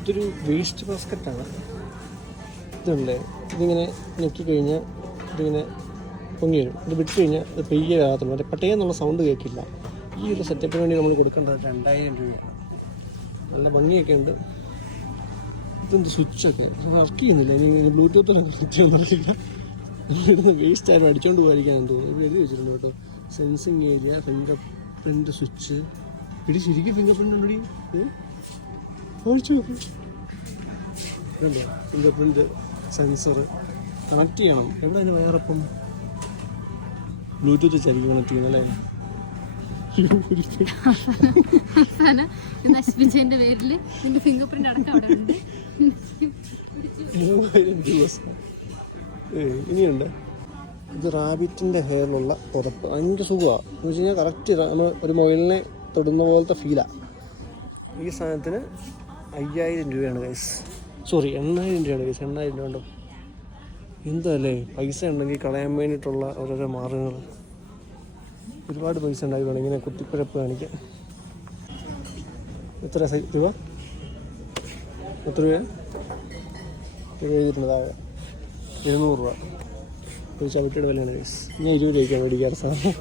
ഇതൊരു വേസ്റ്റ് ബാസ്ക്കറ്റാണ്. ഇതുണ്ട്, ഇതിങ്ങനെ ഞെക്കിക്കഴിഞ്ഞാൽ ഇതിങ്ങനെ പൊങ്ങി വരും. ഇത് വിട്ട് കഴിഞ്ഞാൽ ഇത് പെയ്യെ ആകത്തുള്ളൂ. മറ്റേ പട്ടയെന്നുള്ള സൗണ്ട് കേൾക്കില്ല. ഈ ഒരു സെറ്റപ്പിന് വേണ്ടി നമ്മൾ കൊടുക്കേണ്ടത് 2000 രൂപയാണ്. നല്ല ഭംഗിയൊക്കെ ഉണ്ട്. ഇതെന്ത് സ്വിച്ചൊക്കെ വർക്ക് ചെയ്യുന്നില്ല. ഇനി ബ്ലൂടൂത്തിലൊക്കെ പറ്റിയൊന്നുമില്ല. ഇവിടുന്ന് വേസ്റ്റ് ആരും അടിച്ചുകൊണ്ട് പോകാതിരിക്കാനെന്ന് തോന്നുന്നു. ഇവിടെ എഴുതി വെച്ചിട്ടുണ്ട് കേട്ടോ, sensing area, finger print switch. ഇടി ശരിക്കും ഫിംഗർ പ്രിൻ്റ് ഉണ്ടടി, കാണിച്ചു നോക്കും. ഫിംഗർ പ്രിൻ്റ് സെൻസർ കണക്ട് ചെയ്യണം. എവിടെ അതിന് വേറെപ്പം ബ്ലൂടൂത്ത് ചരിക്കും കണക്ട് ചെയ്യുന്നല്ലേ. നശിപ്പിച്ചതിന്റെ പേരിൽ ഫിംഗർ പ്രിന്റ് അടക്കം അവിടെ ഉണ്ട്. 3000 ദിവസം. ഇനിയുണ്ട്. ഇത് റാബിറ്റിൻ്റെ ഹെയറിലുള്ള പുതപ്പ്. ഭയങ്കര സുഖമാണ് എന്ന് വെച്ച് കഴിഞ്ഞാൽ കറക്റ്റ് നമ്മൾ ഒരു മൊബൈലിനെ തൊടുന്ന പോലത്തെ ഫീലാണ്. ഈ സാധനത്തിന് 5000 രൂപയാണ് ഗൈസ്. സോറി 8000 രൂപയാണ് ഗൈസ്. 8000 രൂപ ഉണ്ടോ എന്തല്ലേ. പൈസ ഉണ്ടെങ്കിൽ കളയാൻ വേണ്ടിയിട്ടുള്ള ഓരോരോ മാർഗങ്ങൾ. ഒരുപാട് പൈസ ഉണ്ടായിട്ടുണ്ട് ഇങ്ങനെ കുത്തിപ്പിഴപ്പ് കാണിക്കാൻ. എത്ര രൂപ? എത്ര രൂപ എഴുതിയിട്ടുണ്ട് താഴെ? 200 രൂപ. ഒരു ചവിട്ടിയുടെ വിലയാണ് ഗൈസ്. ഞാൻ 20 രൂപയ്ക്കാണ് മേടിക്കാറ് സാധനം.